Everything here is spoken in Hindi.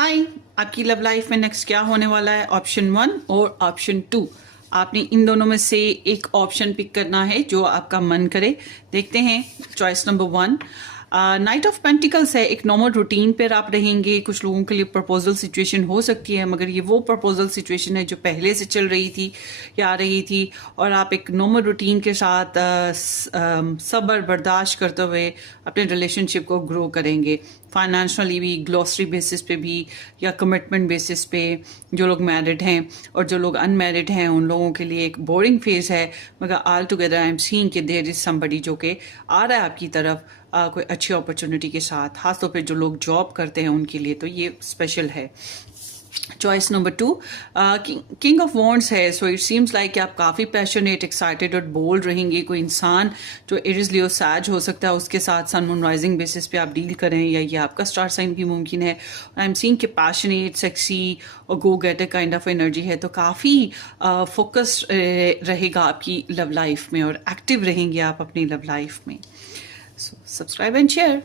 हाय, आपकी लव लाइफ में नेक्स्ट क्या होने वाला है? ऑप्शन 1 और ऑप्शन 2। आपने इन दोनों में से एक ऑप्शन पिक करना है जो आपका मन करे। देखते हैं। Choice number 1, night of pentacles है। एक नॉर्मल रूटीन पर आप रहेंगे। कुछ लोगों के लिए प्रपोजल सिचुएशन हो सकती है, मगर ये वो प्रपोजल सिचुएशन है जो पहले से चल रही थी या आ रही थी, और आप एक नॉर्मल रूटीन के साथ सब्र बर्दाश्त करते हुए अपने रिलेशनशिप को ग्रो करेंगे। फाइनेंशियली भी, ग्लॉसरी बेसिस पे भी, या कमिटमेंट बेसिस पे। जो लोग मैरिड हैं और जो लोग अनमैरिड हैं उन लोगों के लिए एक बोरिंग फेज है, मगर all together I am seeing कि देयर इज समबडी जो कि आ रहा है आपकी तरफ कोई अच्छी अपॉर्चुनिटी के साथ। खासतौर पे जो लोग जॉब करते हैं उनके लिए तो ये स्पेशल है। Choice number 2, king of wands है। सो इट सीम्स लाइक कि आप काफ़ी पैशनेट, एक्साइटेड और बोल्ड रहेंगे। कोई इंसान जो एरिस लियो सैज हो सकता है उसके साथ सन मून राइजिंग बेसिस पे आप डील करें, या ये आपका स्टार साइन भी मुमकिन है। आई एम सीइंग कि पैशनेट, सेक्सी और गो गेटर काइंड ऑफ एनर्जी है, तो काफ़ी फोकस रहेगा आपकी लव लाइफ में और एक्टिव रहेंगे आप अपनी लव लाइफ में। So subscribe and share.